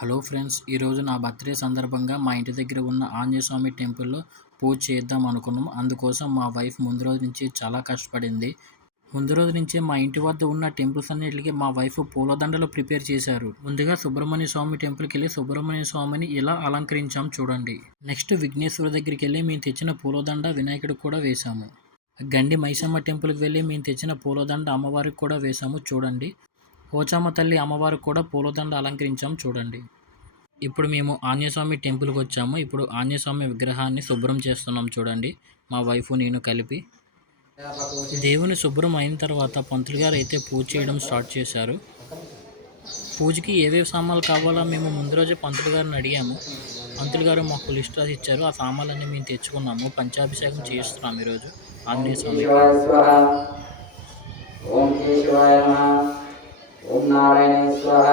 Hello friends ఈరోజు నా birthday సందర్భంగా మా ఇంటి దగ్గర ఉన్న ఆంజనేయస్వామి టెంపుల్లో పూజ చేద్దాం అనుకున్నాం. అందుకోసం మా వైఫ్ ముందు రోజు నుంచి చాలా కష్టపడింది. ముందు రోజు నుంచే మా ఇంటి వద్ద ఉన్న టెంపుల్స్ అన్నిటికీ మా వైఫ్ పూలదండలు ప్రిపేర్ చేశారు. ముందుగా సుబ్రహ్మణ్య స్వామి టెంపుల్కి వెళ్ళి సుబ్రహ్మణ్య స్వామిని ఇలా అలంకరించాం చూడండి. నెక్స్ట్ విఘ్నేశ్వర దగ్గరికి వెళ్ళి మేము తెచ్చిన పూలదండ వినాయకుడికి కూడా వేశాము. గండి మైసమ్మ టెంపుల్కి వెళ్ళి మేము తెచ్చిన పూలదండ అమ్మవారికి కూడా వేశాము చూడండి. పోచమ్మ తల్లి అమ్మవారికి కూడా పూలదండ అలంకరించాం చూడండి. ఇప్పుడు మేము ఆంజనేయస్వామి టెంపుల్కి వచ్చాము. ఇప్పుడు ఆంజనేయస్వామి విగ్రహాన్ని శుభ్రం చేస్తున్నాం చూడండి. మా వైఫ్ నేను కలిపి. దేవుని శుభ్రం అయిన తర్వాత పంతులు గారు అయితే పూజ చేయడం స్టార్ట్ చేశారు. పూజకి ఏవేవి సామాన్లు కావాలో మేము ముందు రోజే పంతులు గారిని అడిగాము. పంతులు గారు మాకు లిస్ట్ రాసి ఇచ్చారు. ఆ సామాన్లన్నీ మేము తెచ్చుకున్నాము. పంచాభిషేకం చేస్తున్నాం ఈరోజు ఆంజనేయ స్వామి ఓం ఓం నారాయణ స్వహ.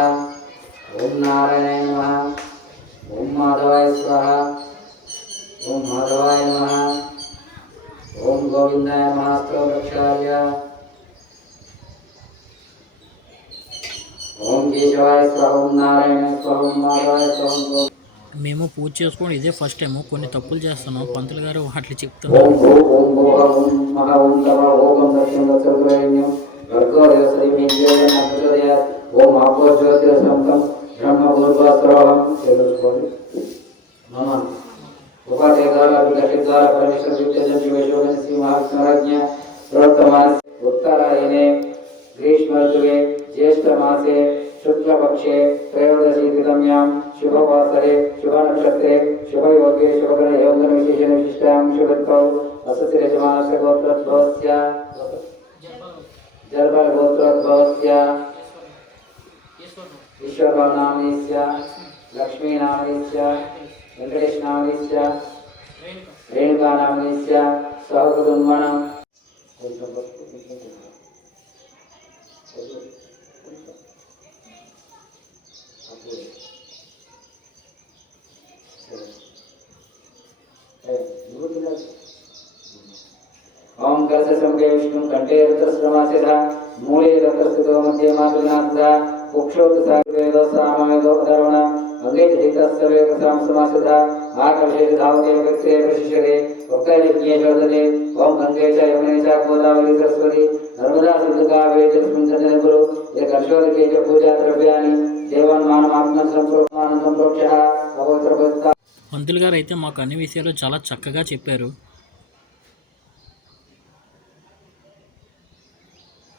ఓం నారాయణ నమ. ఓం మాధవాయ స్వహ. ఓం మాధవాయ నమ. ఓం గోవిందాయ నమస్తే వృక్షాయ ఓం కేశవాయ స్వహ. ఓం నారాయణ స్వహ. ఓం మాధవాయ స్వహ. మేము పూజ చేసుకోవడం ఇదే ఫస్ట్ టైం కొన్ని తప్పులు చేస్తున్నాం. పంతులు గారు వాటిని చెప్తున్నారు. ఓం ఓం ఆపో జ్యోతిరసంతం బ్రహ్మ పూర్వస్రోహం తెలుసుకోండి మమ ఉపాధ్యాయ వికసిద్వార పరమేశ్వర విద్యజం శ్రీ మహావిష్ణురాజ్ఞ ప్రవర్తమాన ఉత్తరాయణే గ్రీష్మ ఋతువే జ్యేష్ఠ మాసే శుక్లపక్షే శుభవాసరే శుభనక్షత్రే శుభయోగే శుభగణ యోగన విశేషణ విశిష్టాం శుభత్వౌ వసతి యజమానస్య జల్బల ईश्वरभावनामयस्य लक्ष्मीनामयस्य वेङ्कटेशनामयस्य रेणुकानामयस्य सहकुटुम्बनं ओम कस्य संगे विष्णु कंठे रथश्रमासे मूले रथस्थितो मध्ये मातृनाथ సాగవేదో సామవేదో అధర్వణ అంగే ధితస్య ఆకర్షేత ధావతే వ్యక్తే ఓం గంగే చ యమునే చ గోదావరి సరస్వతి నర్మదా సింధు కావేరి జస్మిన్ సంజనకులు ఏ కర్షోదకే చ పూజా ద్రవ్యాన్ని దేవన్మానమాత్మ సంప్రోక్షమాన సంప్రోక్ష పవిత్ర భక్త గారు అయితే మాకు అన్ని విషయాలు చాలా చక్కగా చెప్పారు.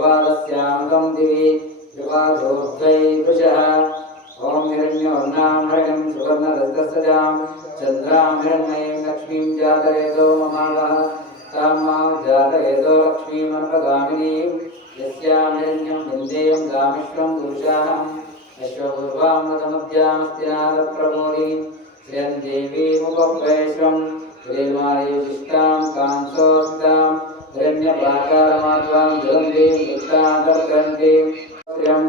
యుగారస్యాంగం దివి యుగాదోర్ధై వృష ఓం హిరణ్యోర్ణామృగం సువర్ణరస్కస్యాం చంద్రాం హిరణ్మయీం లక్ష్మీం జాతయేతో మమావః తాం మాం జాతయేతో లక్ష్మీమన్వగామినీం యస్యాం హిరణ్యం విందేయం గామిష్వం పురుషాహం విశ్వపూర్వామృతమద్యామస్తినాథప్రమోది శ్రియం దేవీముపేశ్వం శ్రీమాయుజిష్టాం కాంసోక్తాం हिरण्यप्राकारमात्रां जलं देवीं निष्ठान्तर्क्रन्तीं श्रियं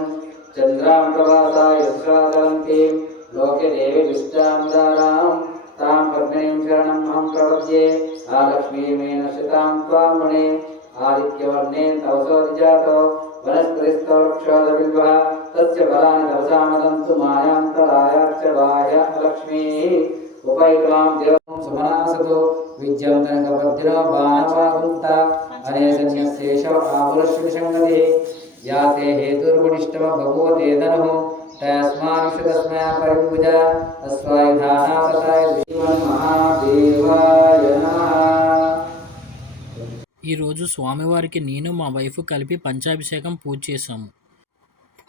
चन्द्रां प्रभासाय श्रादन्तीं लोकदेवी विष्टाम्दारां तां पत्नीं शरणमहं प्रपद्ये आलक्ष्मीमेन शितां त्वामुने आदित्यवर्णे तवसोर्जातो वनस्पतिस्तवक्षोदबिल्वः तस्य फलानि तपसामदन्तु मायान्तरायाच्च बाह्यां लक्ष्मीः उपैकां देव సుమనాసతో విద్యంతనకభద్రో బాణవాగుంత అనే సన్యస్యేష ఆపురుషంగతి యాతే హేతుర్గుణిష్టమ బభూవతే ధను తస్మానుషతస్మయా పరిభుజ తస్వాయుధానాపతాయ మహాదేవాయ ఈరోజు స్వామివారికి నేను మా వైఫ్ కలిపి పంచాభిషేకం పూజ చేశాము.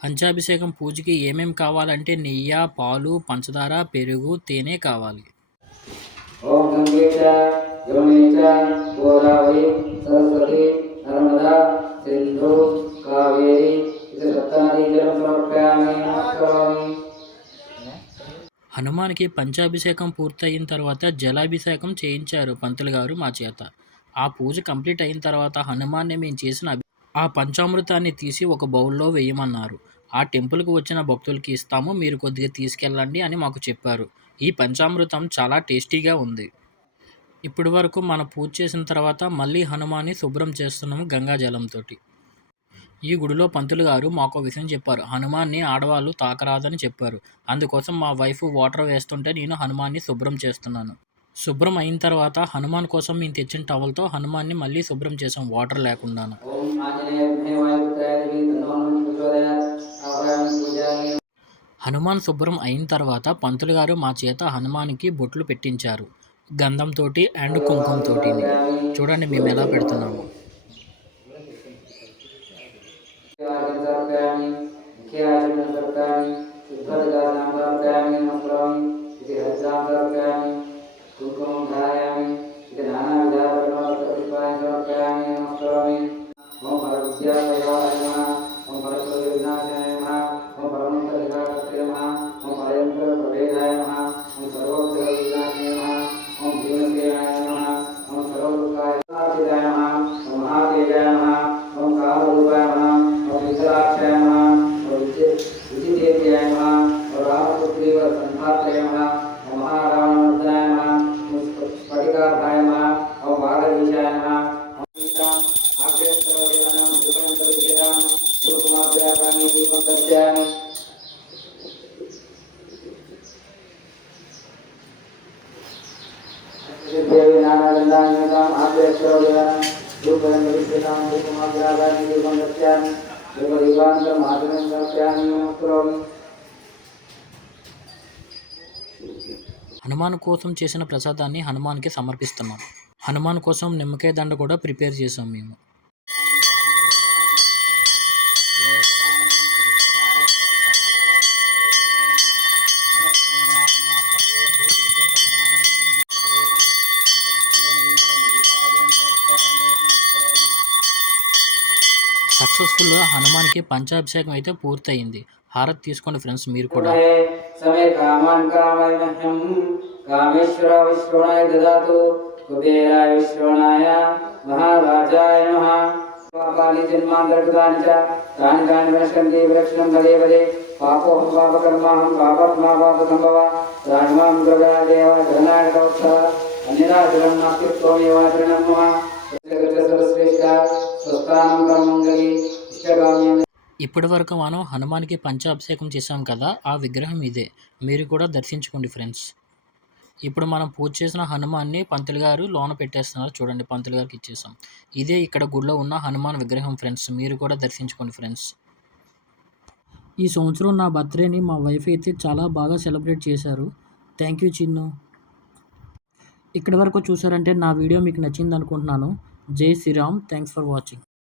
పంచాభిషేకం పూజకి ఏమేమి కావాలంటే నెయ్యి పాలు పంచదార పెరుగు తేనె కావాలి. గంగే చ యమునే చ గోదావరి సరస్వతి నర్మదా సింధు కావేరి ఇది సప్తనదీ జలం సమర్పయామి హనుమాన్కి పంచాభిషేకం పూర్తయిన తర్వాత జలాభిషేకం చేయించారు పంతులు గారు మా చేత. ఆ పూజ కంప్లీట్ అయిన తర్వాత హనుమాన్ని మేము చేసిన ఆ పంచామృతాన్ని తీసి ఒక బౌల్లో వేయమన్నారు. ఆ టెంపుల్కి వచ్చిన భక్తులకి ఇస్తాము మీరు కొద్దిగా తీసుకెళ్ళండి అని మాకు చెప్పారు. ఈ పంచామృతం చాలా టేస్టీగా ఉంది. ఇప్పటి వరకు మన పూజ చేసిన తర్వాత మళ్ళీ హనుమాన్ని శుభ్రం చేస్తున్నాము గంగా జలంతో ఈ గుడిలో పంతులు గారు మాకు విషయం చెప్పారు. హనుమాన్ని ఆడవాళ్ళు తాకరాదని చెప్పారు. అందుకోసం మా వైఫ్ వాటర్ వేస్తుంటే నేను హనుమాన్ని శుభ్రం చేస్తున్నాను. శుభ్రం అయిన తర్వాత హనుమాన్ కోసం మేము తెచ్చిన టవల్తో హనుమాన్ని మళ్ళీ శుభ్రం చేసాం వాటర్ లేకుండాను. హనుమాన్ శుభ్రం అయిన తర్వాత పంతులు గారు మా చేత హనుమాన్కి బొట్లు పెట్టించారు. గంధంతో అండ్ కుంకుమతో చూడండి మేము ఎలా పెడుతున్నాము. దేవి హనుమాన్ కోసం చేసిన ప్రసాదాన్ని హనుమాన్కి సమర్పిస్తున్నాం। హనుమాన్ కోసం నిమ్మకాయ దండ కూడా ప్రిపేర్ చేసాం మేము। సక్సెస్ఫుల్గా హనుమాన్కి పంచాభిషేకం అయితే పూర్తయింది. హారతి తీసుకోండి ఫ్రెండ్స్ మీరు కూడా. సమయ కామాన్ కామాయ మహ్యం కామేశ్వర విశ్వణాయ దదాతు కుబేరాయ విశ్వణాయ మహారాజాయ నమః. పాపాని జన్మాంతర్గతాని చ తాని తాని వినశ్యంతి విలక్షణం పదే పదే పాపోహం పాపకర్మాహం పాపాత్మా పాపసంభవ రాజ్మాం దుర్గా దేవ ఉత్సవ సర్వశ్రేష్ట స్వస్థానం ఇప్పటి వరకు మనం హనుమాన్కి పంచాభిషేకం చేసాం కదా ఆ విగ్రహం ఇదే. మీరు కూడా దర్శించుకోండి ఫ్రెండ్స్. ఇప్పుడు మనం పూజ చేసిన హనుమాన్ని పంతులు గారు లోన పెట్టేస్తున్నారు. చూడండి పంతులు గారికి ఇచ్చేసాం. ఇదే ఇక్కడ గుడిలో ఉన్న హనుమాన్ విగ్రహం ఫ్రెండ్స్. మీరు కూడా దర్శించుకోండి ఫ్రెండ్స్. ఈ సంవత్సరం నా బర్త్డేని మా వైఫ్ అయితే చాలా బాగా సెలబ్రేట్ చేశారు. Thank you Chinnu. ఇక్కడి వరకు చూసారంటే నా వీడియో మీకు నచ్చింది అనుకుంటున్నాను జై శ్రీరామ్. Thanks for watching.